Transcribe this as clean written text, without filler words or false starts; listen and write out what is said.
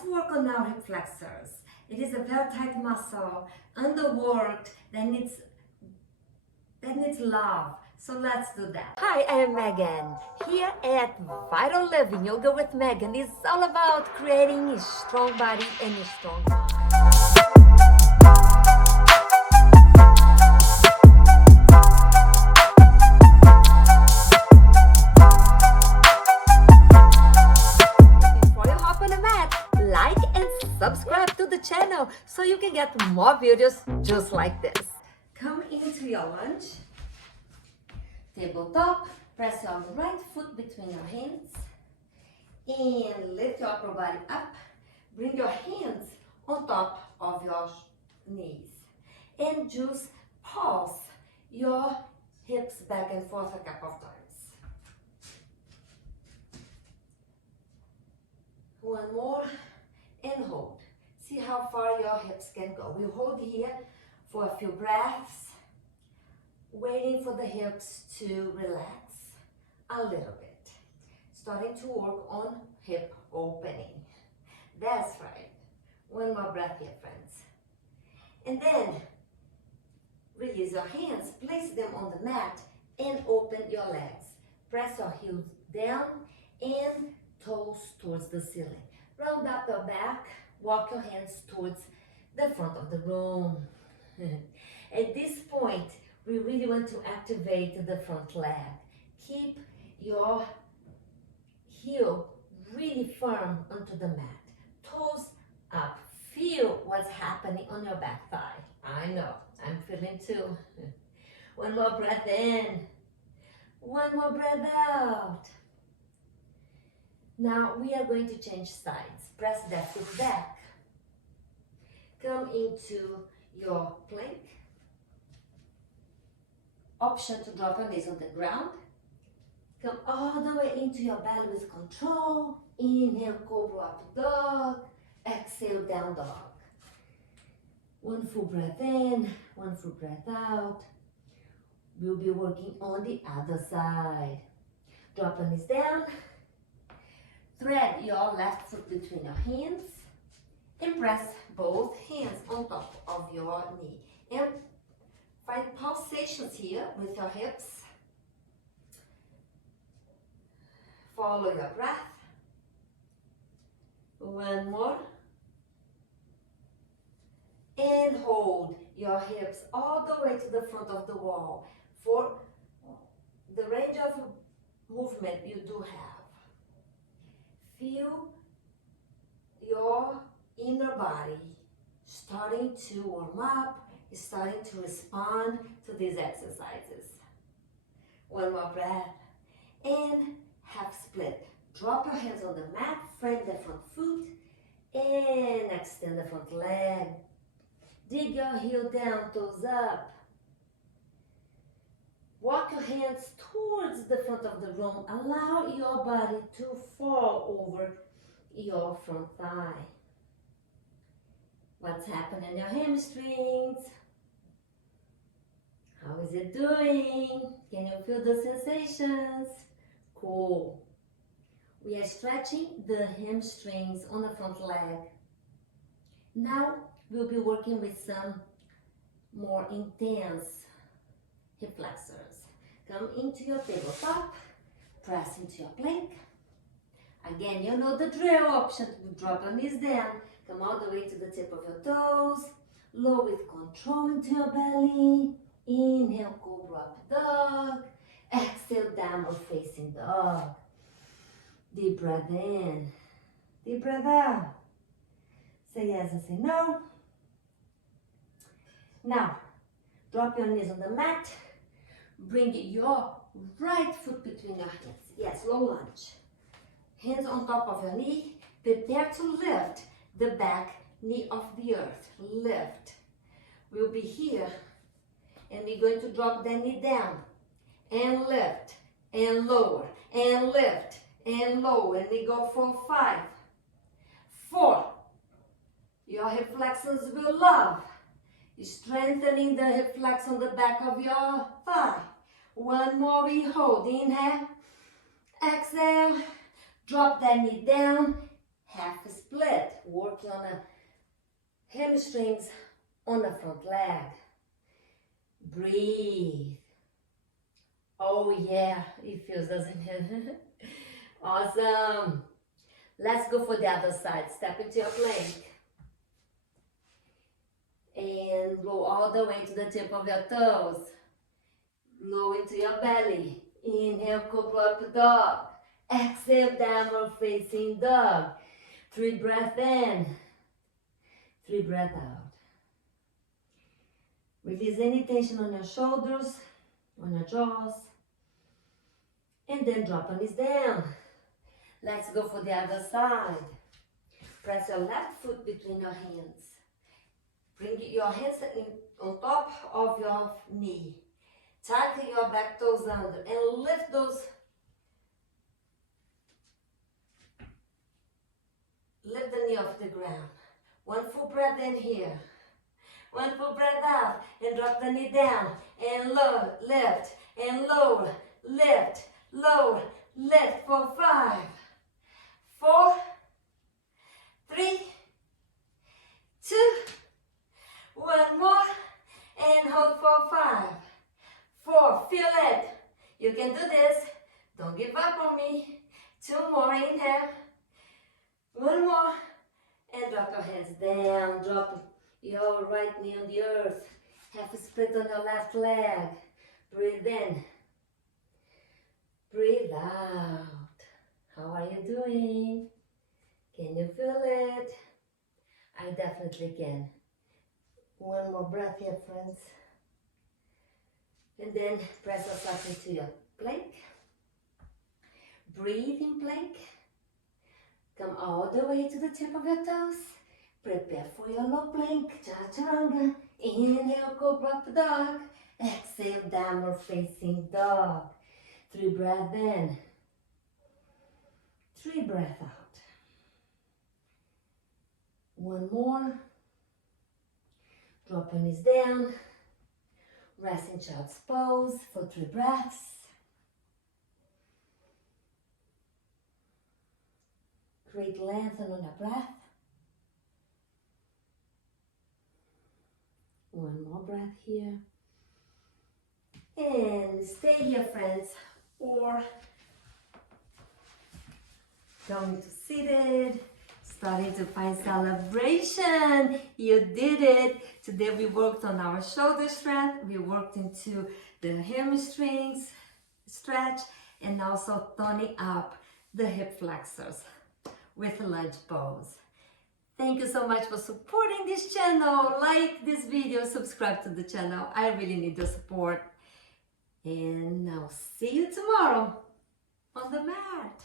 let's work on our hip flexors. It is a very tight muscle, underworked, that needs love. So let's do that. Hi, I am Megan. Here at Vital Living Yoga with Megan is all about creating a strong body and a strong mind. Subscribe to the channel so you can get more videos just like this. Come into your lunge. Tabletop. Press your right foot between your hands. And lift your upper body up. Bring your hands on top of your knees. And just pulse your hips back and forth a couple of times. One more. And hold. See how far your hips can go. We'll hold here for a few breaths, waiting for the hips to relax a little bit. Starting to work on hip opening. That's right. One more breath here, friends. And then release your hands, place them on the mat, and open your legs. Press your heels down and toes towards the ceiling. Round up your back, walk your hands towards the front of the room. At this point, we really want to activate the front leg. Keep your heel really firm onto the mat. Toes up. Feel what's happening on your back thigh. I know, I'm feeling too. One more breath in. One more breath out. Now we are going to change sides. Press that foot back. Come into your plank. Option to drop your knees on the ground. Come all the way into your belly with control. Inhale, cobra up dog. Exhale, down dog. One full breath in, one full breath out. We'll be working on the other side. Drop your knees down. Thread your left foot between your hands and press both hands on top of your knee. And find pulsations here with your hips. Follow your breath. One more. And hold your hips all the way to the front of the wall for the range of movement you do have. Feel your inner body starting to warm up, starting to respond to these exercises. One more breath. And half split. Drop your hands on the mat, frame the front foot, and extend the front leg. Dig your heel down, toes up. Walk your hands towards the front of the room. Allow your body to fall over your front thigh. What's happening in your hamstrings? How is it doing? Can you feel the sensations? Cool. We are stretching the hamstrings on the front leg. Now we'll be working with some more intense hip flexors. Come into your tabletop, press into your plank. Again, you know the drill. Option to drop your knees down, come all the way to the tip of your toes, low with control into your belly. Inhale, cobra up dog. Exhale, downward facing dog. Deep breath in, deep breath out. Say yes and say no. Now, drop your knees on the mat. Bring your right foot between your hands. Yes, low lunge. Hands on top of your knee. Prepare to lift the back knee off the earth. Lift. We'll be here and we're going to drop the knee down and lift and lower and lift and lower. And we go for 5, 4. Your hip flexors will love. Strengthening the hip flex on the back of your thigh. One more, we hold. Inhale. Exhale. Drop that knee down. Half split. working on the hamstrings on the front leg. Breathe. Oh yeah, it feels, doesn't it? Awesome. Let's go for the other side. Step into your plank. And go all the way to the tip of your toes. Low into your belly. Inhale, cobra up dog. Exhale, downward facing dog. 3 breaths in. 3 breaths out. Release any tension on your shoulders, on your jaws. And then drop on this down. Let's go for the other side. Press your left foot between your hands. Bring your hands in, on top of your knee. Tuck your back toes under and lift those. Lift the knee off the ground. 1 full breath in here. 1 full breath out and drop the knee down and low, lift and lower, lift, lower, lift for 5, 4, 3, 2, 1 more and hold for 5, 4, feel it. You can do this. Don't give up on me. 2 more, inhale. 1 more and drop your hands down. Drop your right knee on the earth. Half split on your left leg. Breathe in. Breathe out. How are you doing? Can you feel it? I definitely can. 1 more breath here, friends. And then press yourself into your plank. Breathe in plank. Come all the way to the tip of your toes. Prepare for your low plank, chaturanga. Inhale, cobra up dog. Exhale, downward facing dog. 3 breaths in. 3 breaths out. 1 more. Drop your knees down. Rest in child's pose for 3 breaths. Create lengthen on your breath. 1 more breath here. And stay here, friends, or going to seated. Starting to find celebration. You did it. Today we worked on our shoulder strength. We worked into the hamstrings stretch and also toning up the hip flexors with a lunge pose. Thank you so much for supporting this channel. Like this video, subscribe to the channel. I really need your support. And I'll see you tomorrow on the mat.